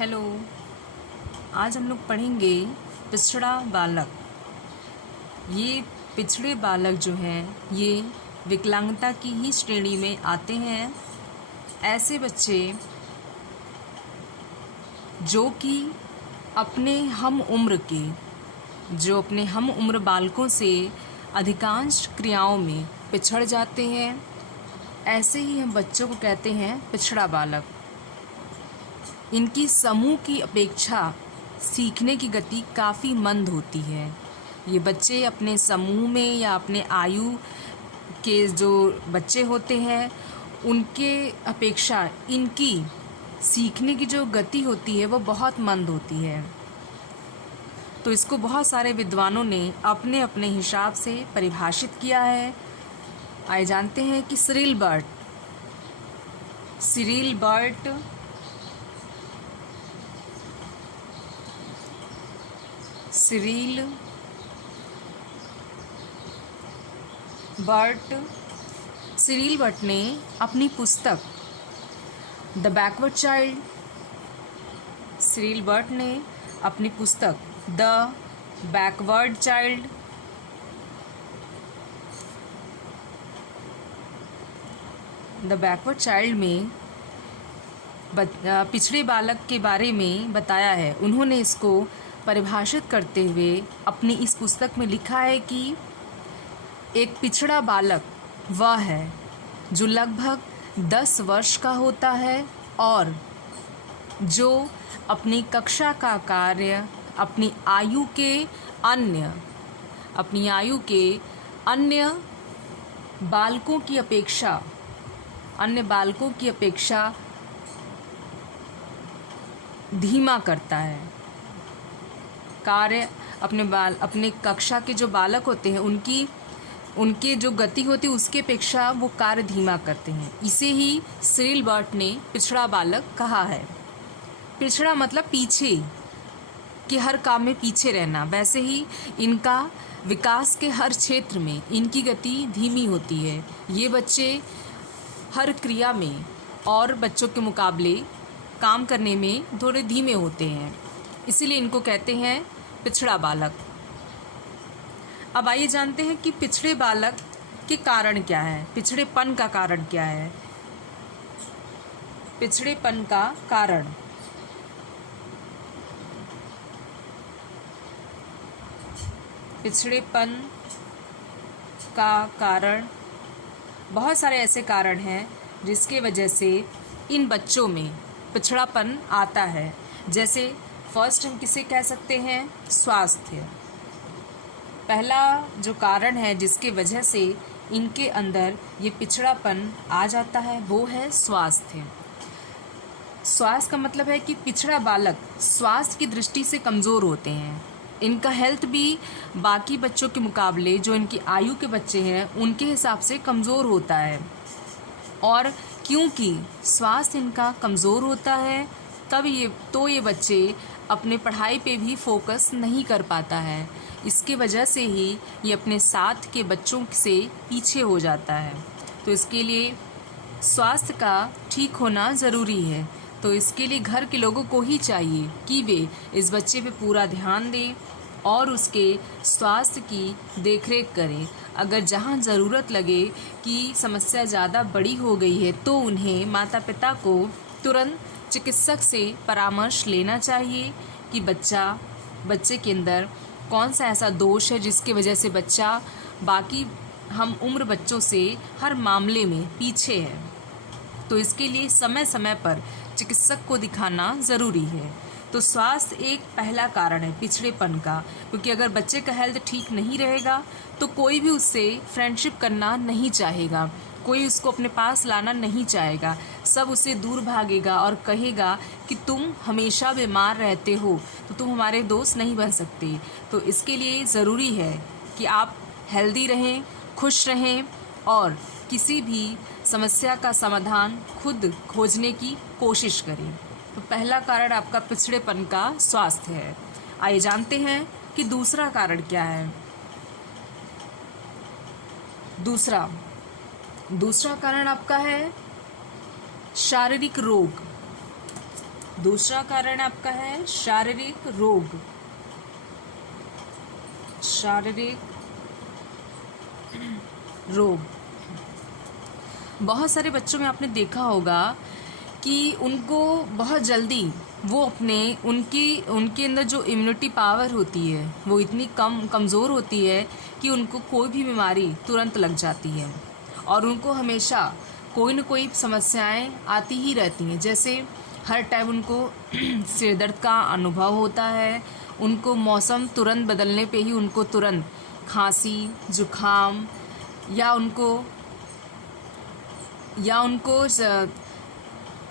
Hello. आज हम लोग पढ़ेंगे पिछड़ा बालक। ये पिछड़े बालक जो हैं ये विकलांगता की ही श्रेणी में आते हैं। ऐसे बच्चे जो कि अपने हम उम्र बालकों से अधिकांश क्रियाओं में पिछड़ जाते हैं। ऐसे ही हम बच्चों को कहते हैं पिछड़ा बालक। इनकी समूह की अपेक्षा सीखने की गति काफ़ी मंद होती है। ये बच्चे अपने समूह में या अपने आयु के जो बच्चे होते हैं उनके अपेक्षा इनकी सीखने की जो गति होती है वो बहुत मंद होती है। तो इसको बहुत सारे विद्वानों ने अपने अपने हिसाब से परिभाषित किया है। आइए जानते हैं कि सिरिल बर्ट ने अपनी पुस्तक द बैकवर्ड चाइल्ड में पिछड़े बालक के बारे में बताया है। उन्होंने इसको परिभाषित करते हुए अपनी इस पुस्तक में लिखा है कि एक पिछड़ा बालक वह है जो लगभग 10 वर्ष का होता है और जो अपनी कक्षा का कार्य अपनी आयु के अन्य बालकों की अपेक्षा धीमा करता है। कार्य अपने कक्षा के जो बालक होते हैं उनके जो गति होती है उसके अपेक्षा वो कार्य धीमा करते हैं। इसे ही सिरिल बर्ट ने पिछड़ा बालक कहा है। पिछड़ा मतलब पीछे के हर काम में पीछे रहना। वैसे ही इनका विकास के हर क्षेत्र में इनकी गति धीमी होती है। ये बच्चे हर क्रिया में और बच्चों के मुकाबले काम करने में थोड़े धीमे होते हैं, इसीलिए इनको कहते हैं पिछड़ा बालक। अब आइए जानते हैं कि पिछड़े बालक के कारण क्या है, पिछड़ेपन का कारण क्या है। पिछड़ेपन का कारण बहुत सारे ऐसे कारण हैं जिसके वजह से इन बच्चों में पिछड़ापन आता है। जैसे फर्स्ट हम किसे कह सकते हैं, स्वास्थ्य। पहला जो कारण है जिसके वजह से इनके अंदर ये पिछड़ापन आ जाता है वो है स्वास्थ्य। स्वास्थ्य का मतलब है कि पिछड़ा बालक स्वास्थ्य की दृष्टि से कमज़ोर होते हैं। इनका हेल्थ भी बाकी बच्चों के मुकाबले जो इनकी आयु के बच्चे हैं उनके हिसाब से कमज़ोर होता है। और क्योंकि स्वास्थ्य इनका कमज़ोर होता है तब ये बच्चे अपने पढ़ाई पे भी फोकस नहीं कर पाता है। इसके वजह से ही ये अपने साथ के बच्चों से पीछे हो जाता है। तो इसके लिए स्वास्थ्य का ठीक होना ज़रूरी है। तो इसके लिए घर के लोगों को ही चाहिए कि वे इस बच्चे पे पूरा ध्यान दें और उसके स्वास्थ्य की देखरेख करें। अगर जहां ज़रूरत लगे कि समस्या ज़्यादा बड़ी हो गई है तो उन्हें माता पिता को तुरंत चिकित्सक से परामर्श लेना चाहिए कि बच्चे के अंदर कौन सा ऐसा दोष है जिसकी वजह से बच्चा बाकी हम उम्र बच्चों से हर मामले में पीछे है। तो इसके लिए समय समय पर चिकित्सक को दिखाना ज़रूरी है। तो स्वास्थ्य एक पहला कारण है पिछड़ेपन का, क्योंकि अगर बच्चे का हेल्थ ठीक नहीं रहेगा तो कोई भी उससे फ्रेंडशिप करना नहीं चाहेगा, कोई उसको अपने पास लाना नहीं चाहेगा, सब उससे दूर भागेगा और कहेगा कि तुम हमेशा बीमार रहते हो तो तुम हमारे दोस्त नहीं बन सकते। तो इसके लिए ज़रूरी है कि आप हेल्दी रहें, खुश रहें और किसी भी समस्या का समाधान खुद खोजने की कोशिश करें। तो पहला कारण आपका पिछड़ेपन का स्वास्थ्य है। आइए जानते हैं कि दूसरा कारण क्या है। दूसरा कारण आपका है शारीरिक रोग। दूसरा कारण आपका है शारीरिक रोग। शारीरिक रोग, बहुत सारे बच्चों में आपने देखा होगा कि उनको बहुत जल्दी वो उनके अंदर जो इम्यूनिटी पावर होती है वो इतनी कमज़ोर होती है कि उनको कोई भी बीमारी तुरंत लग जाती है और उनको हमेशा कोई न कोई समस्याएं आती ही रहती हैं। जैसे हर टाइम उनको सिर दर्द का अनुभव होता है, उनको मौसम तुरंत बदलने पे ही उनको तुरंत खांसी, जुखाम या उनको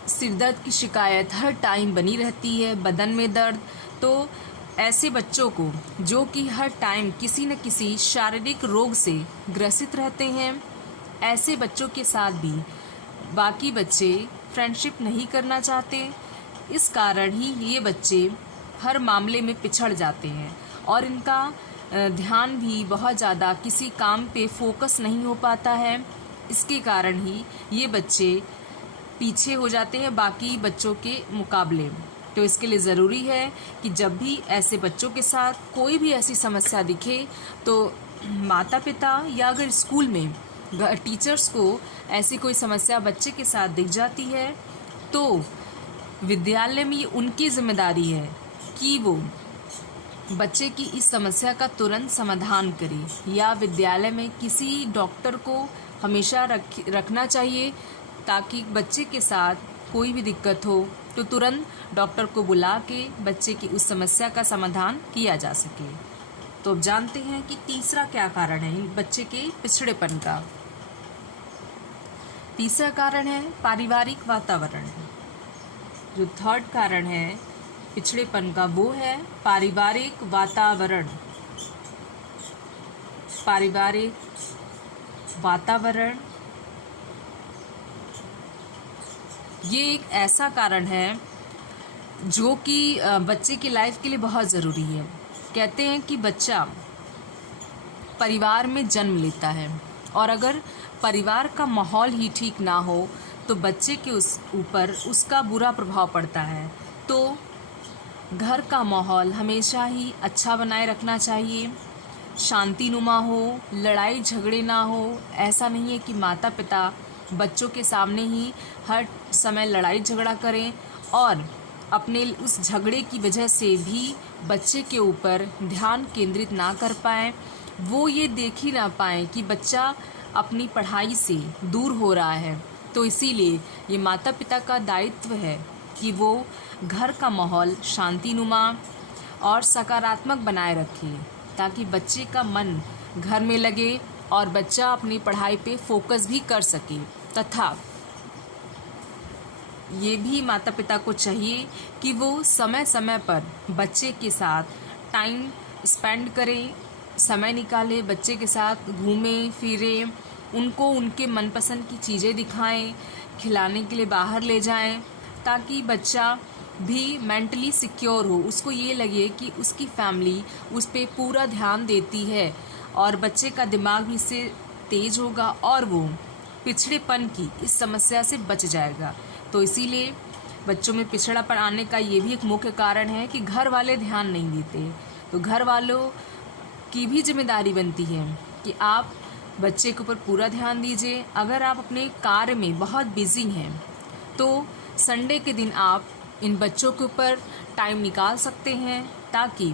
सिर दर्द की शिकायत हर टाइम बनी रहती है, बदन में दर्द। तो ऐसे बच्चों को जो कि हर टाइम किसी न किसी शारीरिक रोग से ग्रसित रहते हैं, ऐसे बच्चों के साथ भी बाकी बच्चे फ्रेंडशिप नहीं करना चाहते। इस कारण ही ये बच्चे हर मामले में पिछड़ जाते हैं और इनका ध्यान भी बहुत ज़्यादा किसी काम पे फोकस नहीं हो पाता है। इसके कारण ही ये बच्चे पीछे हो जाते हैं बाकी बच्चों के मुकाबले। तो इसके लिए ज़रूरी है कि जब भी ऐसे बच्चों के साथ कोई भी ऐसी समस्या दिखे तो माता पिता या अगर स्कूल में टीचर्स को ऐसी कोई समस्या बच्चे के साथ दिख जाती है तो विद्यालय में उनकी जिम्मेदारी है कि वो बच्चे की इस समस्या का तुरंत समाधान करे, या विद्यालय में किसी डॉक्टर को हमेशा रखना चाहिए ताकि बच्चे के साथ कोई भी दिक्कत हो तो तुरंत डॉक्टर को बुला के बच्चे की उस समस्या का समाधान किया जा सके। तो अब जानते हैं कि तीसरा क्या कारण है बच्चे के पिछड़ेपन का। तीसरा कारण है पारिवारिक वातावरण। जो थर्ड कारण है पिछड़ेपन का वो है पारिवारिक वातावरण। पारिवारिक वातावरण ये एक ऐसा कारण है जो कि बच्चे की लाइफ के लिए बहुत ज़रूरी है। कहते हैं कि बच्चा परिवार में जन्म लेता है और अगर परिवार का माहौल ही ठीक ना हो तो बच्चे के ऊपर उसका बुरा प्रभाव पड़ता है। तो घर का माहौल हमेशा ही अच्छा बनाए रखना चाहिए, शांतिनुमा हो, लड़ाई झगड़े ना हो। ऐसा नहीं है कि माता पिता बच्चों के सामने ही हर समय लड़ाई झगड़ा करें और अपने उस झगड़े की वजह से भी बच्चे के ऊपर ध्यान केंद्रित ना कर पाएँ। वो ये देख ही ना पाएँ कि बच्चा अपनी पढ़ाई से दूर हो रहा है। तो इसीलिए ये माता पिता का दायित्व है कि वो घर का माहौल शांतिनुमा और सकारात्मक बनाए रखे ताकि बच्चे का मन घर में लगे और बच्चा अपनी पढ़ाई पे फोकस भी कर सके। तथा ये भी माता पिता को चाहिए कि वो समय समय पर बच्चे के साथ टाइम स्पेंड करें, समय निकालें, बच्चे के साथ घूमें फिरें, उनको उनके मनपसंद की चीज़ें दिखाएं, खिलाने के लिए बाहर ले जाएं, ताकि बच्चा भी मेंटली सिक्योर हो। उसको ये लगे कि उसकी फैमिली उस पर पूरा ध्यान देती है और बच्चे का दिमाग भी इससे तेज होगा और वो पिछड़ेपन की इस समस्या से बच जाएगा। तो इसीलिए बच्चों में पिछड़ापन आने का ये भी एक मुख्य कारण है कि घर वाले ध्यान नहीं देते। तो घर वालों की भी जिम्मेदारी बनती है कि आप बच्चे के ऊपर पूरा ध्यान दीजिए। अगर आप अपने कार्य में बहुत बिजी हैं तो संडे के दिन आप इन बच्चों के ऊपर टाइम निकाल सकते हैं ताकि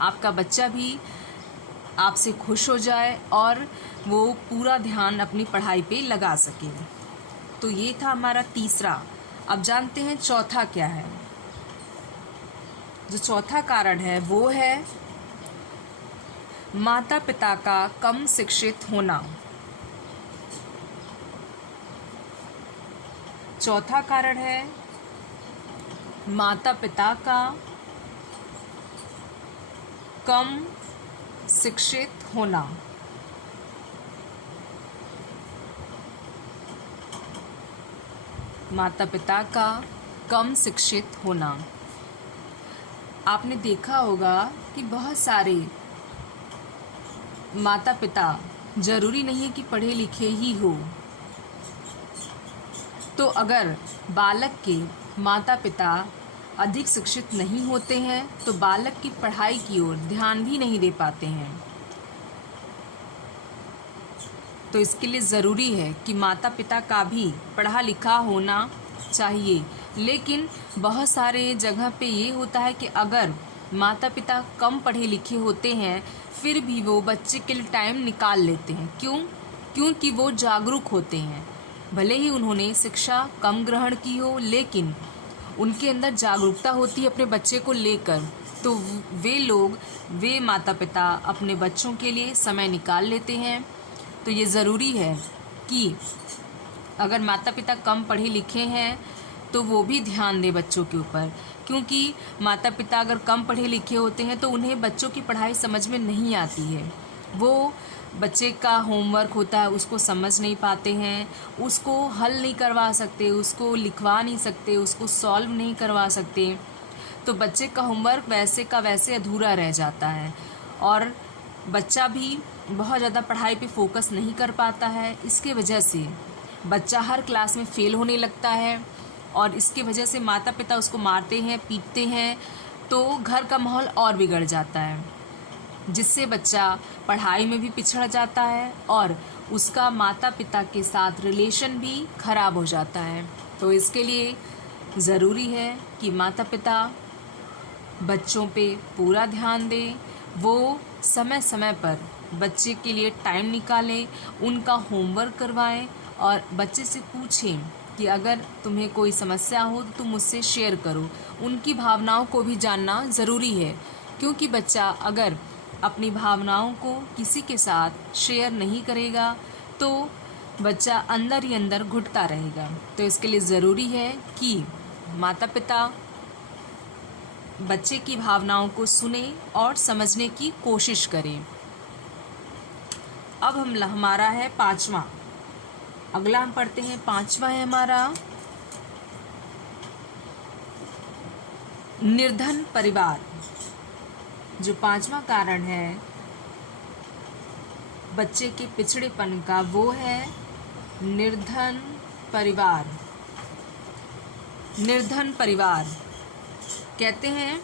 आपका बच्चा भी आपसे खुश हो जाए और वो पूरा ध्यान अपनी पढ़ाई पे लगा सके। तो ये था हमारा तीसरा। अब जानते हैं चौथा क्या है। जो चौथा कारण है वो है माता पिता का कम शिक्षित होना। चौथा कारण है माता पिता का कम शिक्षित होना। माता पिता का कम शिक्षित होना। आपने देखा होगा कि बहुत सारे माता पिता, जरूरी नहीं है कि पढ़े लिखे ही हो, तो अगर बालक के माता पिता अधिक शिक्षित नहीं होते हैं तो बालक की पढ़ाई की ओर ध्यान भी नहीं दे पाते हैं। तो इसके लिए ज़रूरी है कि माता पिता का भी पढ़ा लिखा होना चाहिए। लेकिन बहुत सारे जगह पे ये होता है कि अगर माता पिता कम पढ़े लिखे होते हैं फिर भी वो बच्चे के लिए टाइम निकाल लेते हैं। क्योंकि वो जागरूक होते हैं। भले ही उन्होंने शिक्षा कम ग्रहण की हो लेकिन उनके अंदर जागरूकता होती है अपने बच्चे को लेकर। तो वे माता पिता अपने बच्चों के लिए समय निकाल लेते हैं। तो ये ज़रूरी है कि अगर माता पिता कम पढ़े लिखे हैं तो वो भी ध्यान दें बच्चों के ऊपर। क्योंकि माता पिता अगर कम पढ़े लिखे होते हैं तो उन्हें बच्चों की पढ़ाई समझ में नहीं आती है। वो बच्चे का होमवर्क होता है उसको समझ नहीं पाते हैं, उसको हल नहीं करवा सकते, उसको लिखवा नहीं सकते, उसको सॉल्व नहीं करवा सकते। तो बच्चे का होमवर्क वैसे का वैसे अधूरा रह जाता है और बच्चा भी बहुत ज़्यादा पढ़ाई पे फोकस नहीं कर पाता है। इसके वजह से बच्चा हर क्लास में फ़ेल होने लगता है और इसके वजह से माता पिता उसको मारते हैं, पीटते हैं, तो घर का माहौल और बिगड़ जाता है, जिससे बच्चा पढ़ाई में भी पिछड़ जाता है और उसका माता पिता के साथ रिलेशन भी खराब हो जाता है। तो इसके लिए ज़रूरी है कि माता पिता बच्चों पे पूरा ध्यान दें, वो समय समय पर बच्चे के लिए टाइम निकालें, उनका होमवर्क करवाएं और बच्चे से पूछें कि अगर तुम्हें कोई समस्या हो तो तुम मुझसे शेयर करो। उनकी भावनाओं को भी जानना ज़रूरी है, क्योंकि बच्चा अगर अपनी भावनाओं को किसी के साथ शेयर नहीं करेगा तो बच्चा अंदर ही अंदर घुटता रहेगा। तो इसके लिए ज़रूरी है कि माता पिता बच्चे की भावनाओं को सुने और समझने की कोशिश करें। अब हमारा है पांचवा। अगला हम पढ़ते हैं, पांचवा है हमारा निर्धन परिवार। जो पांचवा कारण है बच्चे के पिछड़ेपन का वो है निर्धन परिवार। निर्धन परिवार कहते हैं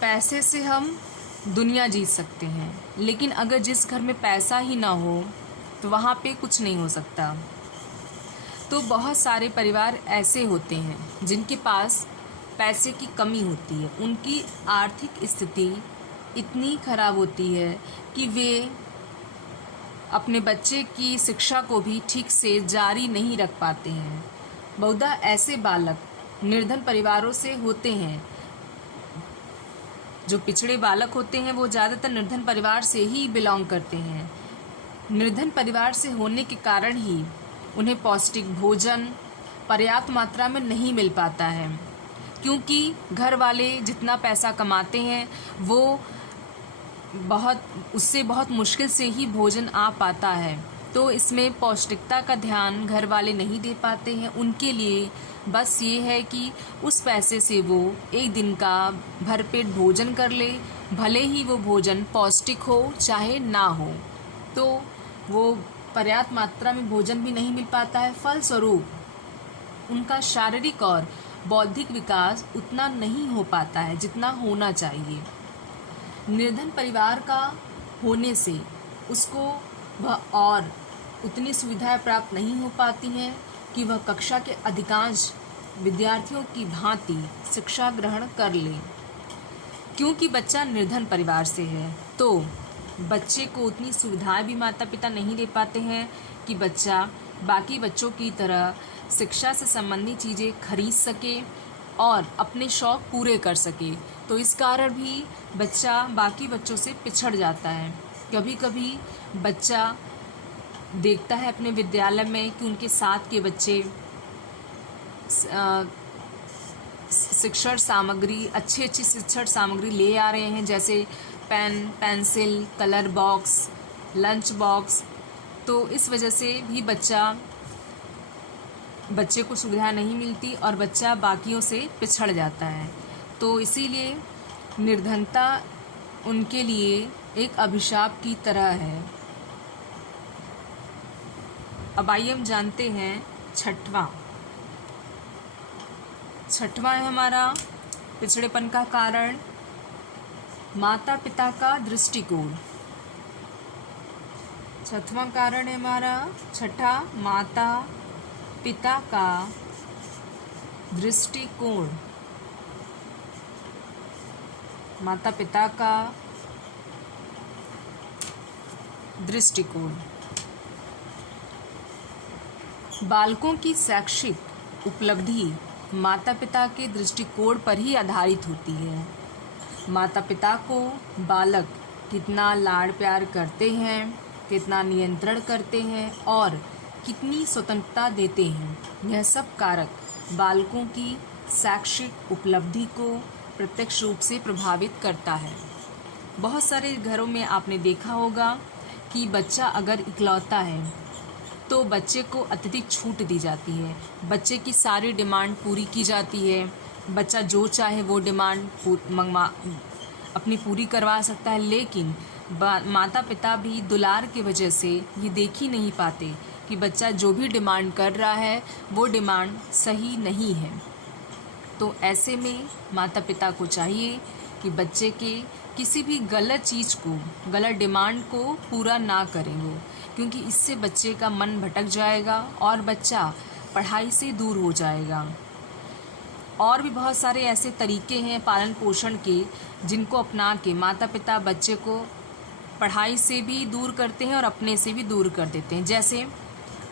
पैसे से हम दुनिया जीत सकते हैं, लेकिन अगर जिस घर में पैसा ही ना हो तो वहाँ पे कुछ नहीं हो सकता। तो बहुत सारे परिवार ऐसे होते हैं जिनके पास पैसे की कमी होती है, उनकी आर्थिक स्थिति इतनी खराब होती है कि वे अपने बच्चे की शिक्षा को भी ठीक से जारी नहीं रख पाते हैं। बहुधा ऐसे बालक निर्धन परिवारों से होते हैं। जो पिछड़े बालक होते हैं वो ज़्यादातर निर्धन परिवार से ही बिलोंग करते हैं। निर्धन परिवार से होने के कारण ही उन्हें पौष्टिक भोजन पर्याप्त मात्रा में नहीं मिल पाता है, क्योंकि घर वाले जितना पैसा कमाते हैं वो उससे बहुत मुश्किल से ही भोजन आ पाता है। तो इसमें पौष्टिकता का ध्यान घर वाले नहीं दे पाते हैं। उनके लिए बस ये है कि उस पैसे से वो एक दिन का भरपेट भोजन कर ले, भले ही वो भोजन पौष्टिक हो चाहे ना हो। तो वो पर्याप्त मात्रा में भोजन भी नहीं मिल पाता है, फलस्वरूप उनका शारीरिक और बौद्धिक विकास उतना नहीं हो पाता है जितना होना चाहिए। निर्धन परिवार का होने से उसको वह और उतनी सुविधाएं प्राप्त नहीं हो पाती हैं कि वह कक्षा के अधिकांश विद्यार्थियों की भांति शिक्षा ग्रहण कर ले। क्योंकि बच्चा निर्धन परिवार से है तो बच्चे को उतनी सुविधाएं भी माता पिता नहीं दे पाते हैं कि बच्चा बाकी बच्चों की तरह शिक्षा से संबंधित चीज़ें खरीद सके और अपने शौक़ पूरे कर सके। तो इस कारण भी बच्चा बाकी बच्चों से पिछड़ जाता है। कभी कभी बच्चा देखता है अपने विद्यालय में कि उनके साथ के बच्चे शिक्षण सामग्री अच्छी शिक्षण सामग्री ले आ रहे हैं, जैसे pen, pencil, colour box, lunch box. तो इस वजह से भी बच्चे को सुविधा नहीं मिलती और बच्चा बाकियों से पिछड़ जाता है। तो इसीलिए निर्धनता उनके लिए एक अभिशाप की तरह है। अब आइए हम जानते हैं छठवां है हमारा पिछड़ेपन का कारण माता पिता का दृष्टिकोण। छठवां कारण है हमारा छठा माता पिता का दृष्टिकोण। माता पिता का दृष्टिकोण। बालकों की शैक्षिक उपलब्धि माता पिता के दृष्टिकोण पर ही आधारित होती है। माता पिता को बालक कितना लाड़ प्यार करते हैं, कितना नियंत्रण करते हैं और कितनी स्वतंत्रता देते हैं, यह सब कारक बालकों की शैक्षिक उपलब्धि को प्रत्यक्ष रूप से प्रभावित करता है। बहुत सारे घरों में आपने देखा होगा कि बच्चा अगर इकलौता है तो बच्चे को अत्यधिक छूट दी जाती है, बच्चे की सारी डिमांड पूरी की जाती है, बच्चा जो चाहे वो डिमांड अपनी पूरी करवा सकता है। लेकिन माता पिता भी दुलार की वजह से ये देख ही नहीं पाते कि बच्चा जो भी डिमांड कर रहा है वो डिमांड सही नहीं है। तो ऐसे में माता पिता को चाहिए कि बच्चे के किसी भी गलत चीज़ को, गलत डिमांड को पूरा ना करें वो, क्योंकि इससे बच्चे का मन भटक जाएगा और बच्चा पढ़ाई से दूर हो जाएगा। और भी बहुत सारे ऐसे तरीके हैं पालन पोषण के जिनको अपना के माता पिता बच्चे को पढ़ाई से भी दूर करते हैं और अपने से भी दूर कर देते हैं। जैसे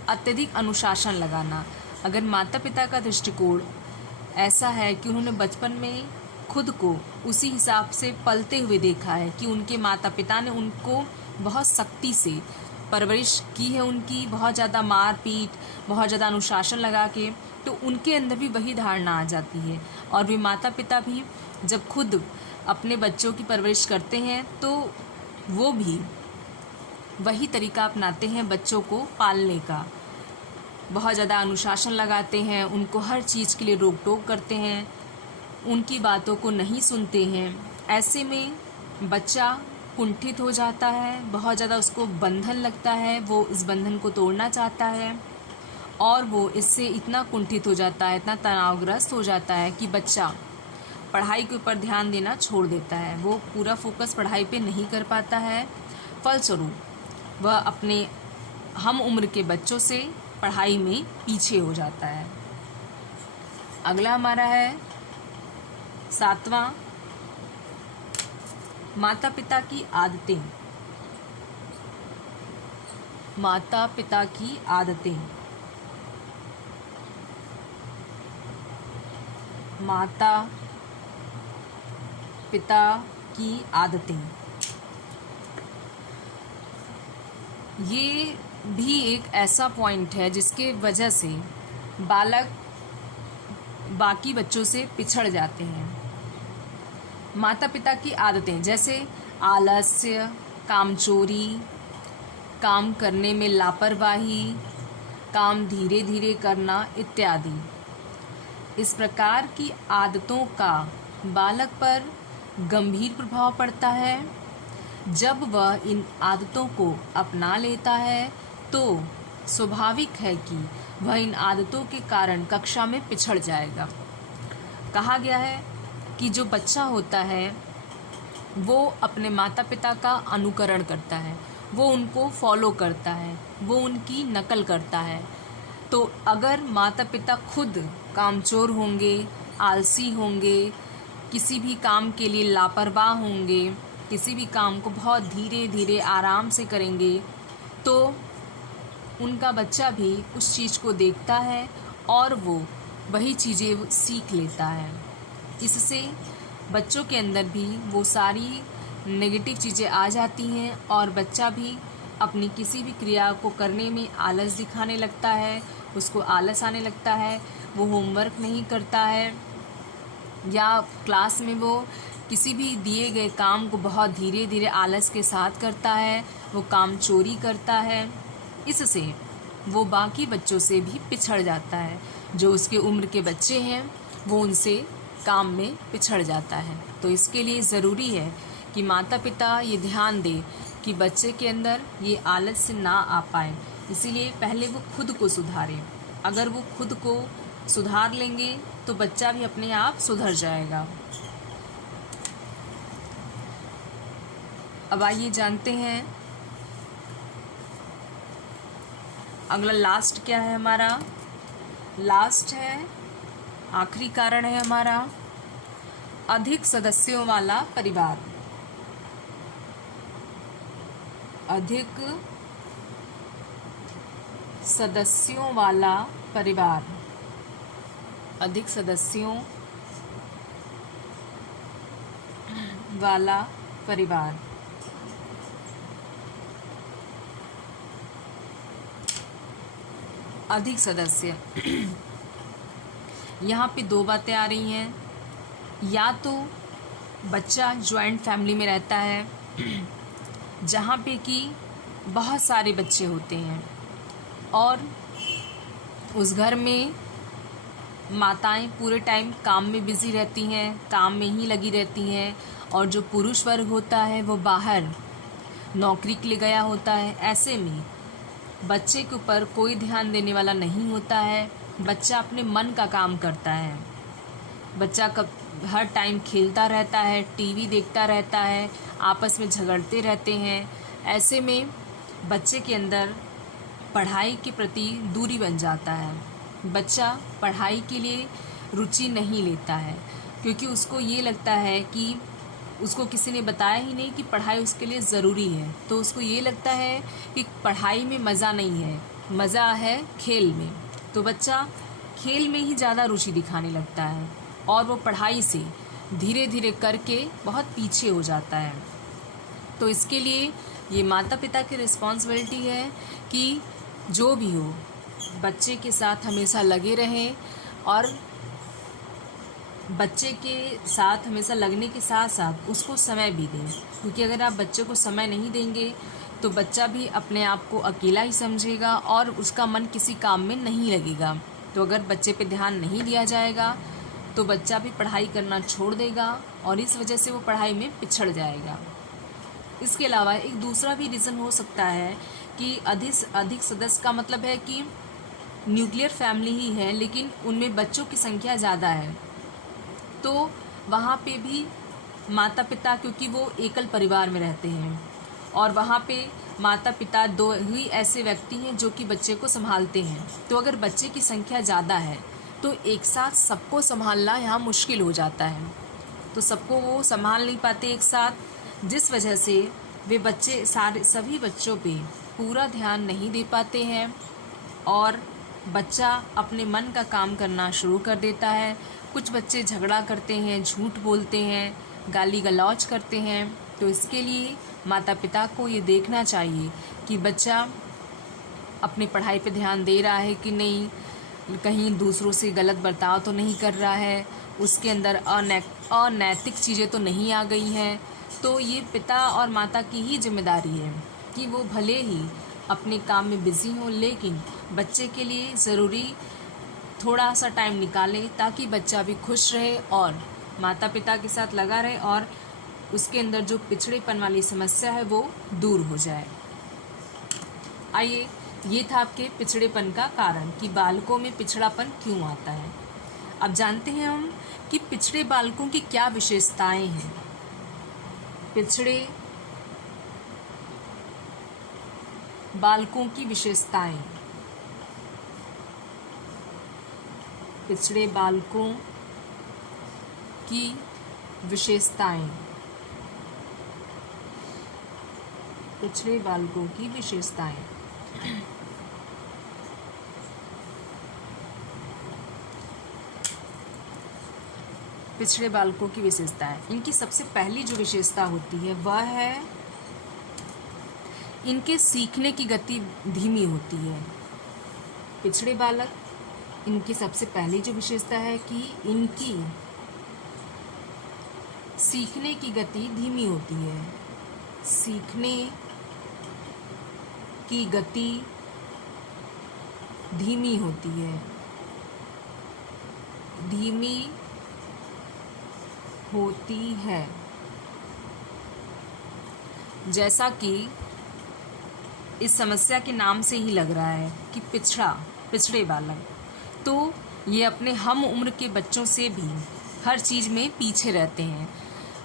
अत्यधिक अनुशासन लगाना। अगर माता पिता का दृष्टिकोण ऐसा है कि उन्होंने बचपन में खुद को उसी हिसाब से पलते हुए देखा है कि उनके माता पिता ने उनको बहुत सख्ती से परवरिश की है, उनकी बहुत ज़्यादा मार पीट, बहुत ज़्यादा अनुशासन लगा के, तो उनके अंदर भी वही धारणा आ जाती है। और भी माता पिता भी जब खुद अपने बच्चों की परवरिश करते हैं तो वो भी वही तरीका अपनाते हैं बच्चों को पालने का। बहुत ज़्यादा अनुशासन लगाते हैं, उनको हर चीज़ के लिए रोक टोक करते हैं, उनकी बातों को नहीं सुनते हैं। ऐसे में बच्चा कुंठित हो जाता है, बहुत ज़्यादा उसको बंधन लगता है, वो इस बंधन को तोड़ना चाहता है और वो इससे इतना कुंठित हो जाता है, इतना तनावग्रस्त हो जाता है कि बच्चा पढ़ाई के ऊपर ध्यान देना छोड़ देता है। वो पूरा फोकस पढ़ाई पे नहीं कर पाता है। फलस्वरूप वह अपने हम उम्र के बच्चों से पढ़ाई में पीछे हो जाता है। अगला हमारा है सातवां, माता पिता की आदतें। माता पिता की आदतें। माता पिता की आदतें, ये भी एक ऐसा पॉइंट है जिसके वजह से बालक बाकी बच्चों से पिछड़ जाते हैं। माता पिता की आदतें जैसे आलस्य, कामचोरी, काम करने में लापरवाही, काम धीरे धीरे करना इत्यादि। इस प्रकार की आदतों का बालक पर गंभीर प्रभाव पड़ता है। जब वह इन आदतों को अपना लेता है तो स्वाभाविक है कि वह इन आदतों के कारण कक्षा में पिछड़ जाएगा। कहा गया है कि जो बच्चा होता है वो अपने माता पिता का अनुकरण करता है, वो उनको फॉलो करता है, वो उनकी नकल करता है। तो अगर माता पिता खुद कामचोर होंगे, आलसी होंगे, किसी भी काम के लिए लापरवाह होंगे, किसी भी काम को बहुत धीरे धीरे आराम से करेंगे, तो उनका बच्चा भी उस चीज़ को देखता है और वो वही चीज़ें सीख लेता है। इससे बच्चों के अंदर भी वो सारी नेगेटिव चीज़ें आ जाती हैं और बच्चा भी अपनी किसी भी क्रिया को करने में आलस दिखाने लगता है, उसको आलस आने लगता है, वो होमवर्क नहीं करता है या क्लास में वो किसी भी दिए गए काम को बहुत धीरे धीरे आलस के साथ करता है, वो काम चोरी करता है। इससे वो बाकी बच्चों से भी पिछड़ जाता है। जो उसके उम्र के बच्चे हैं वो उनसे काम में पिछड़ जाता है। तो इसके लिए ज़रूरी है कि माता पिता ये ध्यान दें कि बच्चे के अंदर ये आलस ना आ पाए। इसीलिए पहले वो खुद को सुधारें। अगर वो खुद को सुधार लेंगे तो बच्चा भी अपने आप सुधर जाएगा। अब आइए जानते हैं अगला लास्ट क्या है हमारा। लास्ट है, आखिरी कारण है हमारा, अधिक सदस्यों वाला परिवार। अधिक सदस्यों वाला परिवार। अधिक सदस्यों वाला परिवार। अधिक सदस्य यहाँ पे दो बातें आ रही हैं। या तो बच्चा जॉइंट फैमिली में रहता है जहाँ पे कि बहुत सारे बच्चे होते हैं और उस घर में माताएं पूरे टाइम काम में बिज़ी रहती हैं, काम में ही लगी रहती हैं, और जो पुरुष वर्ग होता है वो बाहर नौकरी के लिए गया होता है। ऐसे में बच्चे के ऊपर कोई ध्यान देने वाला नहीं होता है। बच्चा अपने मन का काम करता है। बच्चा हर टाइम खेलता रहता है, टीवी देखता रहता है, आपस में झगड़ते रहते हैं। ऐसे में बच्चे के अंदर पढ़ाई के प्रति दूरी बन जाता है। बच्चा पढ़ाई के लिए रुचि नहीं लेता है क्योंकि उसको ये लगता है कि उसको किसी ने बताया ही नहीं कि पढ़ाई उसके लिए ज़रूरी है। तो उसको ये लगता है कि पढ़ाई में मज़ा नहीं है, मज़ा है खेल में। तो बच्चा खेल में ही ज़्यादा रुचि दिखाने लगता है और वो पढ़ाई से धीरे धीरे करके बहुत पीछे हो जाता है। तो इसके लिए ये माता पिता की रिस्पॉन्सिबिलिटी है कि जो भी हो बच्चे के साथ हमेशा लगे रहें और बच्चे के साथ हमेशा लगने के साथ साथ उसको समय भी दें। क्योंकि अगर आप बच्चे को समय नहीं देंगे तो बच्चा भी अपने आप को अकेला ही समझेगा और उसका मन किसी काम में नहीं लगेगा। तो अगर बच्चे पे ध्यान नहीं दिया जाएगा तो बच्चा भी पढ़ाई करना छोड़ देगा और इस वजह से वो पढ़ाई में पिछड़ जाएगा। इसके अलावा एक दूसरा भी रीज़न हो सकता है कि अधिक सदस्य का मतलब है कि न्यूक्लियर फैमिली ही है लेकिन उनमें बच्चों की संख्या ज़्यादा है। तो वहाँ पे भी माता पिता, क्योंकि वो एकल परिवार में रहते हैं और वहाँ पे माता पिता दो ही ऐसे व्यक्ति हैं जो कि बच्चे को संभालते हैं। तो अगर बच्चे की संख्या ज़्यादा है तो एक साथ सबको संभालना यहाँ मुश्किल हो जाता है। तो सबको वो संभाल नहीं पाते एक साथ, जिस वजह से वे बच्चे सभी बच्चों पे पूरा ध्यान नहीं दे पाते हैं और बच्चा अपने मन का काम करना शुरू कर देता है। कुछ बच्चे झगड़ा करते हैं, झूठ बोलते हैं, गाली गलौज करते हैं। तो इसके लिए माता पिता को ये देखना चाहिए कि बच्चा अपनी पढ़ाई पे ध्यान दे रहा है कि नहीं, कहीं दूसरों से गलत बर्ताव तो नहीं कर रहा है, उसके अंदर अनैतिक चीज़ें तो नहीं आ गई हैं। तो ये पिता और माता की ही जिम्मेदारी है कि वो भले ही अपने काम में बिज़ी हों लेकिन बच्चे के लिए ज़रूरी थोड़ा सा टाइम निकालें ताकि बच्चा भी खुश रहे और माता पिता के साथ लगा रहे और उसके अंदर जो पिछड़ेपन वाली समस्या है वो दूर हो जाए। आइए, ये था आपके पिछड़ेपन का कारण कि बालकों में पिछड़ापन क्यों आता है। अब जानते हैं हम कि पिछड़े बालकों की क्या विशेषताएं हैं। पिछड़े बालकों की विशेषताएं। पिछड़े बालकों की विशेषताएं। पिछड़े बालकों की विशेषताएं। पिछड़े बालकों की विशेषताएं, इनकी सबसे पहली जो विशेषता होती है वह है इनके सीखने की गति धीमी होती है। पिछड़े बालक, इनकी सबसे पहली जो विशेषता है कि इनकी सीखने की गति धीमी होती है। सीखने की गति धीमी होती है। धीमी होती है। जैसा कि इस समस्या के नाम से ही लग रहा है कि पिछड़ा, पिछड़े बालक। तो ये अपने हम उम्र के बच्चों से भी हर चीज़ में पीछे रहते हैं,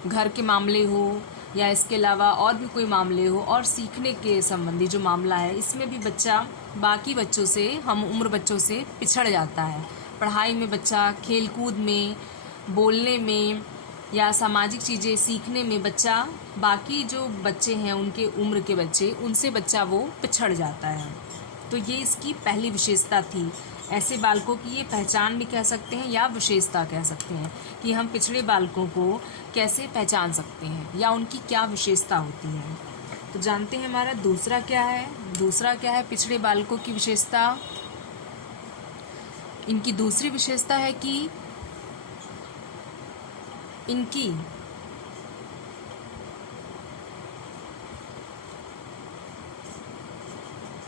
घर के मामले हो या इसके अलावा और भी कोई मामले हो, और सीखने के संबंधी जो मामला है इसमें भी बच्चा बाकी बच्चों से, हम उम्र बच्चों से पिछड़ जाता है। पढ़ाई में बच्चा, खेल कूद में, बोलने में या सामाजिक चीज़ें सीखने में बच्चा बाकी जो बच्चे हैं उनके उम्र के बच्चे, उनसे बच्चा वो पिछड़ जाता है। तो ये इसकी पहली विशेषता थी। ऐसे बालकों की ये पहचान भी कह सकते हैं या विशेषता कह सकते हैं कि हम पिछड़े बालकों को कैसे पहचान सकते हैं या उनकी क्या विशेषता होती है। तो जानते हैं हमारा दूसरा क्या है। दूसरा क्या है पिछड़े बालकों की विशेषता। इनकी दूसरी विशेषता है कि इनकी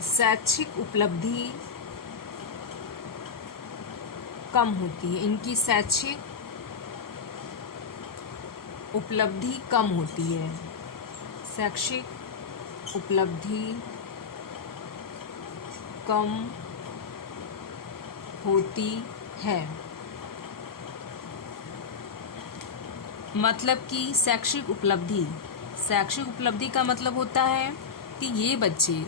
शैक्षिक उपलब्धि कम होती है। इनकी शैक्षिक उपलब्धि कम होती है। शैक्षिक उपलब्धि कम होती है। मतलब कि शैक्षिक उपलब्धि का मतलब होता है कि ये बच्चे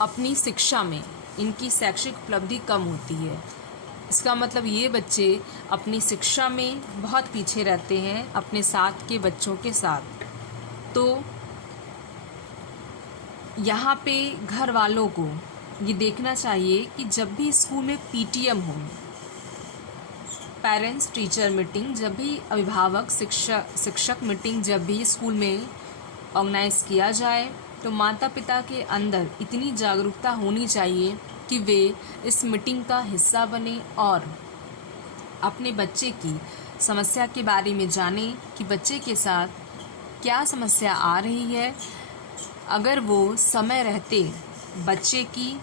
अपनी शिक्षा में, इनकी शैक्षिक उपलब्धि कम होती है। इसका मतलब ये बच्चे अपनी शिक्षा में बहुत पीछे रहते हैं अपने साथ के बच्चों के साथ। तो यहाँ पे घर वालों को ये देखना चाहिए कि जब भी स्कूल में पीटीएम हो, पेरेंट्स टीचर मीटिंग, जब भी अभिभावक शिक्षक मीटिंग जब भी स्कूल में ऑर्गेनाइज किया जाए, तो माता पिता के अंदर इतनी जागरूकता होनी चाहिए कि वे इस मीटिंग का हिस्सा बने और अपने बच्चे की समस्या के बारे में जानें कि बच्चे के साथ क्या समस्या आ रही है। अगर वो समय रहते बच्चे की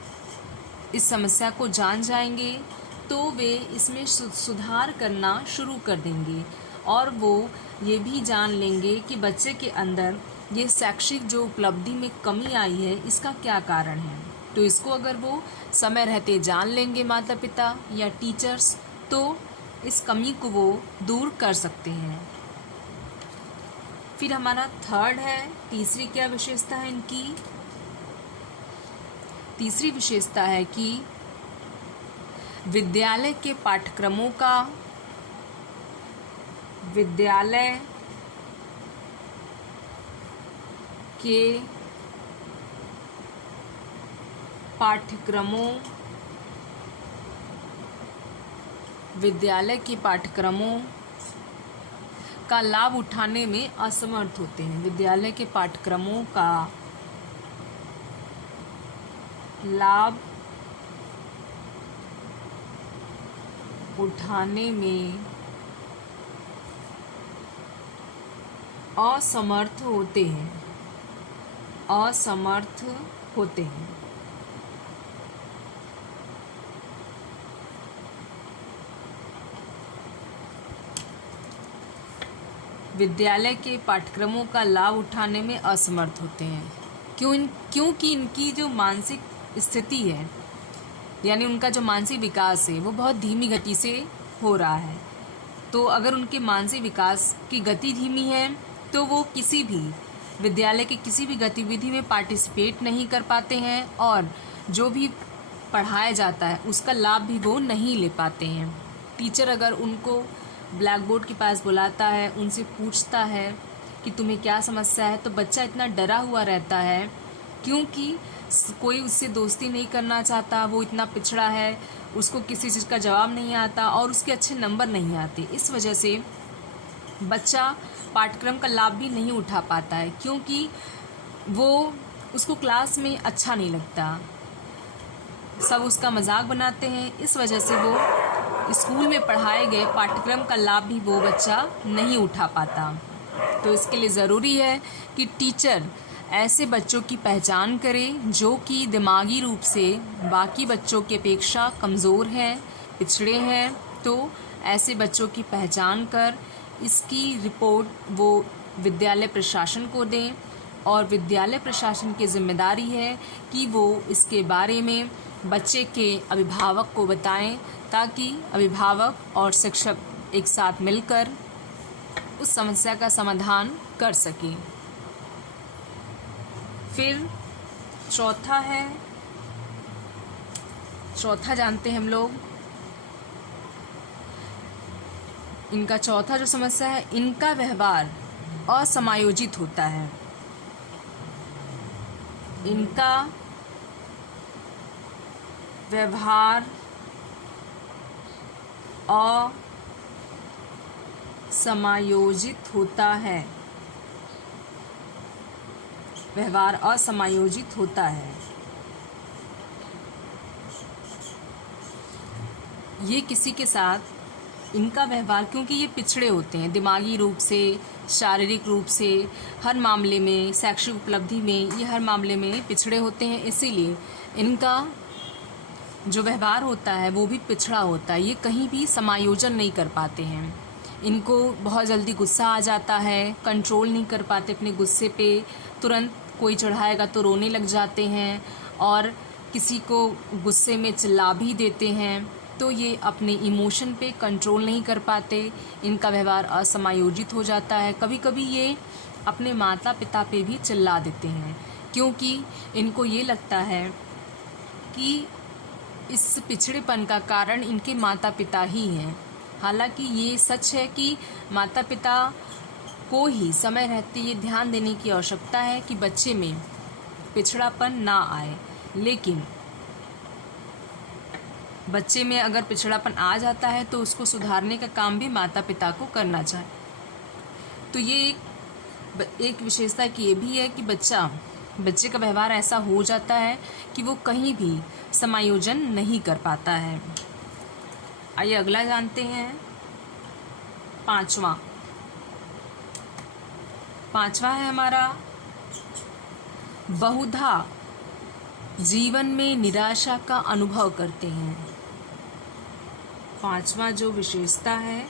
इस समस्या को जान जाएंगे तो वे इसमें सुधार करना शुरू कर देंगे और वो ये भी जान लेंगे कि बच्चे के अंदर ये शैक्षिक जो उपलब्धि में कमी आई है इसका क्या कारण है। तो इसको अगर वो समय रहते जान लेंगे माता पिता या टीचर्स, तो इस कमी को वो दूर कर सकते हैं। फिर हमारा थर्ड है, तीसरी क्या विशेषता है इनकी। तीसरी विशेषता है कि विद्यालय के पाठ्यक्रमों का लाभ उठाने में असमर्थ होते हैं। विद्यालय के पाठ्यक्रमों का लाभ उठाने में असमर्थ होते हैं। विद्यालय के पाठ्यक्रमों का लाभ उठाने में असमर्थ होते हैं। क्योंकि इनकी जो मानसिक स्थिति है, यानी उनका जो मानसिक विकास है वो बहुत धीमी गति से हो रहा है। तो अगर उनके मानसिक विकास की गति धीमी है तो वो किसी भी विद्यालय की किसी भी गतिविधि में पार्टिसिपेट नहीं कर पाते हैं और जो भी पढ़ाया जाता है उसका लाभ भी वो नहीं ले पाते हैं। टीचर अगर उनको ब्लैक बोर्ड के पास बुलाता है, उनसे पूछता है कि तुम्हें क्या समस्या है, तो बच्चा इतना डरा हुआ रहता है क्योंकि कोई उससे दोस्ती नहीं करना चाहता, वो इतना पिछड़ा है, उसको किसी चीज़ का जवाब नहीं आता और उसके अच्छे नंबर नहीं आते। इस वजह से बच्चा पाठ्यक्रम का लाभ भी नहीं उठा पाता है क्योंकि वो उसको क्लास में अच्छा नहीं लगता, सब उसका मजाक बनाते हैं। इस वजह से वो स्कूल में पढ़ाए गए पाठ्यक्रम का लाभ भी वो बच्चा नहीं उठा पाता। तो इसके लिए ज़रूरी है कि टीचर ऐसे बच्चों की पहचान करें जो कि दिमागी रूप से बाकी बच्चों की अपेक्षा कमज़ोर हैं, पिछड़े हैं। तो ऐसे बच्चों की पहचान कर इसकी रिपोर्ट वो विद्यालय प्रशासन को दें और विद्यालय प्रशासन की जिम्मेदारी है कि वो इसके बारे में बच्चे के अभिभावक को बताएं ताकि अभिभावक और शिक्षक एक साथ मिलकर उस समस्या का समाधान कर सकें। फिर चौथा जानते हैं हम लोग। इनका चौथा जो समस्या है, इनका व्यवहार असमायोजित होता है। इनका व्यवहार असमायोजित होता है। व्यवहार असमायोजित होता है। ये किसी के साथ इनका व्यवहार, क्योंकि ये पिछड़े होते हैं दिमागी रूप से, शारीरिक रूप से, हर मामले में, शैक्षिक उपलब्धि में, ये हर मामले में पिछड़े होते हैं, इसीलिए इनका जो व्यवहार होता है वो भी पिछड़ा होता है। ये कहीं भी समायोजन नहीं कर पाते हैं। इनको बहुत जल्दी गुस्सा आ जाता है, कंट्रोल नहीं कर पाते अपने गुस्से पे, तुरंत कोई चढ़ाएगा तो रोने लग जाते हैं और किसी को गुस्से में चिल्ला भी देते हैं। तो ये अपने इमोशन पे कंट्रोल नहीं कर पाते, इनका व्यवहार असमायोजित हो जाता है। कभी कभी ये अपने माता पिता पे भी चिल्ला देते हैं, क्योंकि इनको ये लगता है कि इस पिछड़ेपन का कारण इनके माता पिता ही हैं। हालांकि ये सच है कि माता पिता को ही समय रहते ये ध्यान देने की आवश्यकता है कि बच्चे में पिछड़ापन ना आए, लेकिन बच्चे में अगर पिछड़ापन आ जाता है तो उसको सुधारने का काम भी माता पिता को करना चाहिए। तो ये एक विशेषता की ये भी है कि बच्चे का व्यवहार ऐसा हो जाता है कि वो कहीं भी समायोजन नहीं कर पाता है। आइए अगला जानते हैं। पांचवा है हमारा, बहुधा जीवन में निराशा का अनुभव करते हैं। पांचवा जो विशेषता है,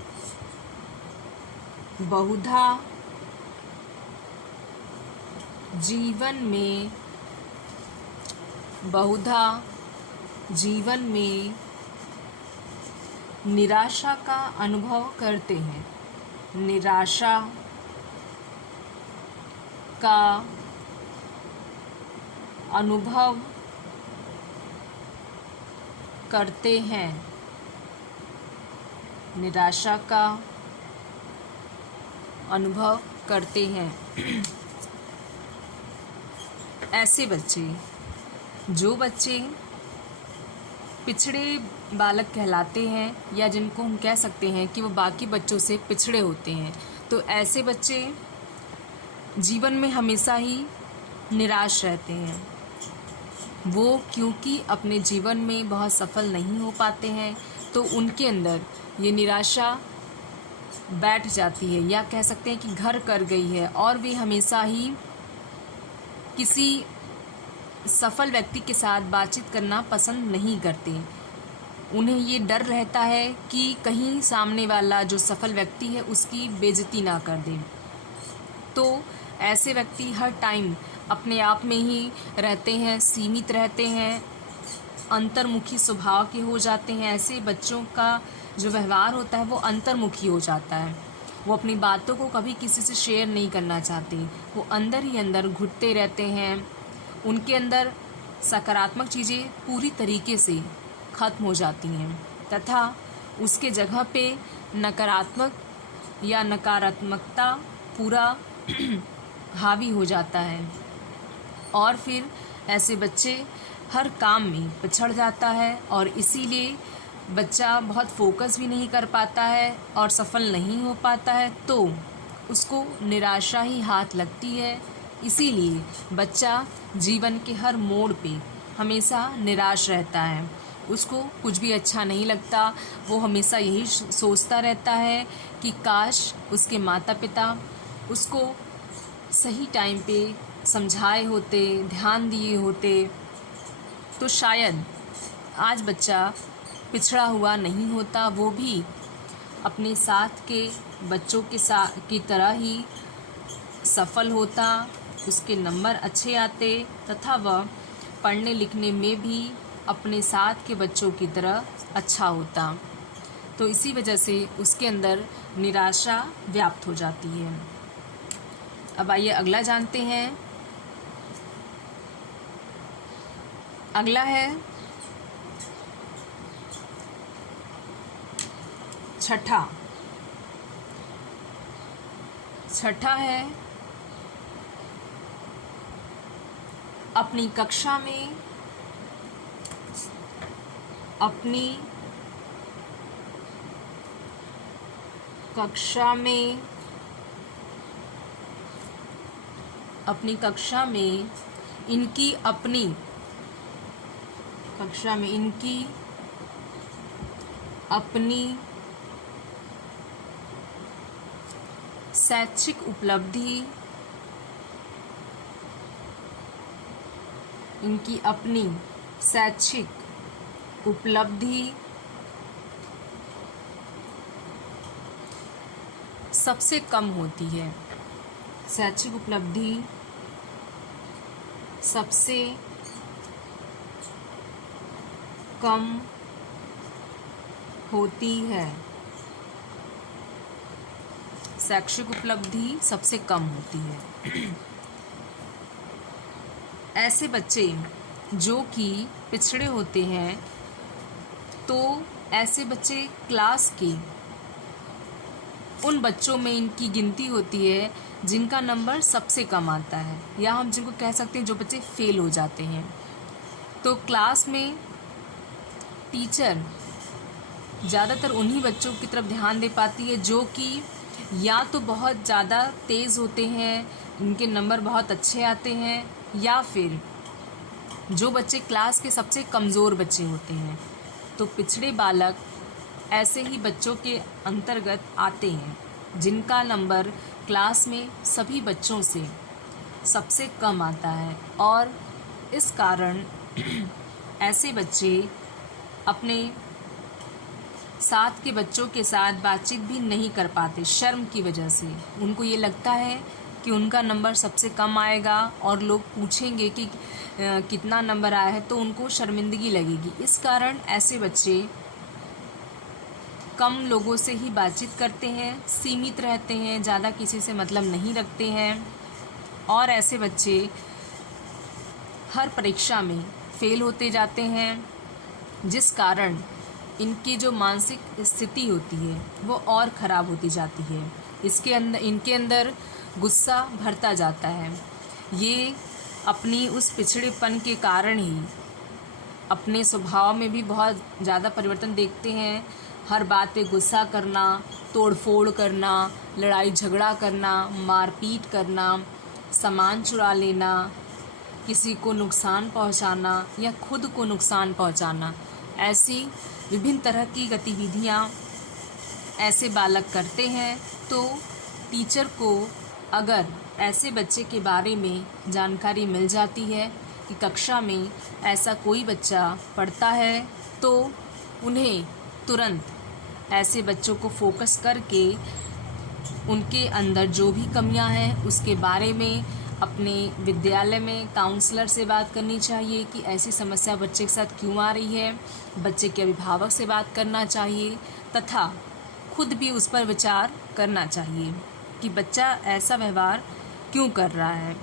बहुधा जीवन में निराशा का अनुभव करते हैं। निराशा का अनुभव करते हैं। निराशा का अनुभव करते हैं। ऐसे बच्चे, जो बच्चे पिछड़े बालक कहलाते हैं या जिनको हम कह सकते हैं कि वो बाकी बच्चों से पिछड़े होते हैं, तो ऐसे बच्चे जीवन में हमेशा ही निराश रहते हैं। वो क्योंकि अपने जीवन में बहुत सफल नहीं हो पाते हैं, तो उनके अंदर ये निराशा बैठ जाती है, या कह सकते हैं कि घर कर गई है, और वे हमेशा ही किसी सफल व्यक्ति के साथ बातचीत करना पसंद नहीं करते। उन्हें ये डर रहता है कि कहीं सामने वाला जो सफल व्यक्ति है उसकी बेइज्जती ना कर दे। तो ऐसे व्यक्ति हर टाइम अपने आप में ही रहते हैं, सीमित रहते हैं, अंतर्मुखी स्वभाव के हो जाते हैं। ऐसे बच्चों का जो व्यवहार होता है वो अंतर्मुखी हो जाता है। वो अपनी बातों को कभी किसी से शेयर नहीं करना चाहते, वो अंदर ही अंदर घुटते रहते हैं। उनके अंदर सकारात्मक चीज़ें पूरी तरीके से ख़त्म हो जाती हैं, तथा उसके जगह पे नकारात्मक या नकारात्मकता पूरा हावी हो जाता है, और फिर ऐसे बच्चे हर काम में पिछड़ जाता है, और इसीलिए बच्चा बहुत फोकस भी नहीं कर पाता है और सफल नहीं हो पाता है, तो उसको निराशा ही हाथ लगती है। इसीलिए बच्चा जीवन के हर मोड़ पे हमेशा निराश रहता है, उसको कुछ भी अच्छा नहीं लगता। वो हमेशा यही सोचता रहता है कि काश उसके माता पिता उसको सही टाइम पे समझाए होते, ध्यान दिए होते, तो शायद आज बच्चा पिछड़ा हुआ नहीं होता, वो भी अपने साथ के बच्चों की तरह ही सफल होता, उसके नंबर अच्छे आते, तथा वह पढ़ने लिखने में भी अपने साथ के बच्चों की तरह अच्छा होता। तो इसी वजह से उसके अंदर निराशा व्याप्त हो जाती है। अब आइए अगला जानते हैं। अगला है छठा। छठा है अपनी कक्षा में अपनी कक्षा में इनकी अपनी शैक्षिक उपलब्धि सबसे कम होती है। शैक्षिक उपलब्धि सबसे कम होती है। शैक्षिक उपलब्धि सबसे कम होती है। ऐसे बच्चे जो कि पिछड़े होते हैं, तो ऐसे बच्चे क्लास के उन बच्चों में इनकी गिनती होती है जिनका नंबर सबसे कम आता है, या हम जिनको कह सकते हैं जो बच्चे फेल हो जाते हैं। तो क्लास में टीचर ज़्यादातर उन्हीं बच्चों की तरफ ध्यान दे पाती है जो कि या तो बहुत ज़्यादा तेज़ होते हैं, उनके नंबर बहुत अच्छे आते हैं, या फिर जो बच्चे क्लास के सबसे कमज़ोर बच्चे होते हैं। तो पिछड़े बालक ऐसे ही बच्चों के अंतर्गत आते हैं जिनका नंबर क्लास में सभी बच्चों से सबसे कम आता है, और इस कारण ऐसे बच्चे अपने साथ के बच्चों के साथ बातचीत भी नहीं कर पाते शर्म की वजह से। उनको ये लगता है कि उनका नंबर सबसे कम आएगा और लोग पूछेंगे कि कितना नंबर आया है, तो उनको शर्मिंदगी लगेगी। इस कारण ऐसे बच्चे कम लोगों से ही बातचीत करते हैं, सीमित रहते हैं, ज़्यादा किसी से मतलब नहीं रखते हैं, और ऐसे बच्चे हर परीक्षा में फेल होते जाते हैं, जिस कारण इनकी जो मानसिक स्थिति होती है वो और ख़राब होती जाती है। इनके अंदर गुस्सा भरता जाता है। ये अपनी उस पिछड़ेपन के कारण ही अपने स्वभाव में भी बहुत ज़्यादा परिवर्तन देखते हैं। हर बात पे गुस्सा करना, तोड़फोड़ करना, लड़ाई झगड़ा करना, मारपीट करना, सामान चुरा लेना, किसी को नुकसान पहुंचाना या खुद को नुकसान पहुंचाना, ऐसी विभिन्न तरह की गतिविधियां ऐसे बालक करते हैं। तो टीचर को अगर ऐसे बच्चे के बारे में जानकारी मिल जाती है कि कक्षा में ऐसा कोई बच्चा पढ़ता है, तो उन्हें तुरंत ऐसे बच्चों को फोकस करके उनके अंदर जो भी कमियां हैं उसके बारे में अपने विद्यालय में काउंसलर से बात करनी चाहिए कि ऐसी समस्या बच्चे के साथ क्यों आ रही है। बच्चे के अभिभावक से बात करना चाहिए तथा खुद भी उस पर विचार करना चाहिए कि बच्चा ऐसा व्यवहार क्यों कर रहा है।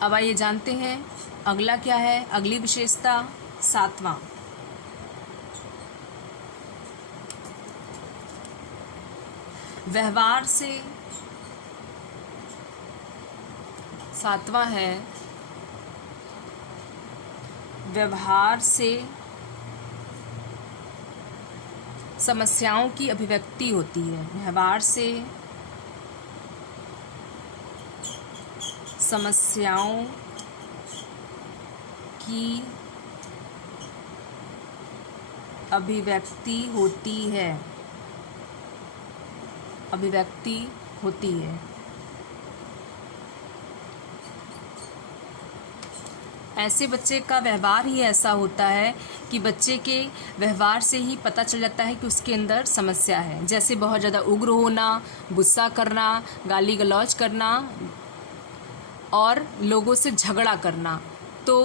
अब आइए जानते हैं अगला क्या है। अगली विशेषता 7वां, व्यवहार से 7वां है व्यवहार से समस्याओं की अभिव्यक्ति होती है। व्यवहार से समस्याओं की अभिव्यक्ति होती है। ऐसे बच्चे का व्यवहार ही ऐसा होता है कि बच्चे के व्यवहार से ही पता चल जाता है कि उसके अंदर समस्या है। जैसे बहुत ज़्यादा उग्र होना, गुस्सा करना, गाली गलौज करना और लोगों से झगड़ा करना। तो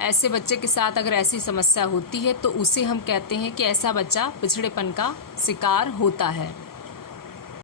ऐसे बच्चे के साथ अगर ऐसी समस्या होती है तो उसे हम कहते हैं कि ऐसा बच्चा पिछड़ेपन का शिकार होता है।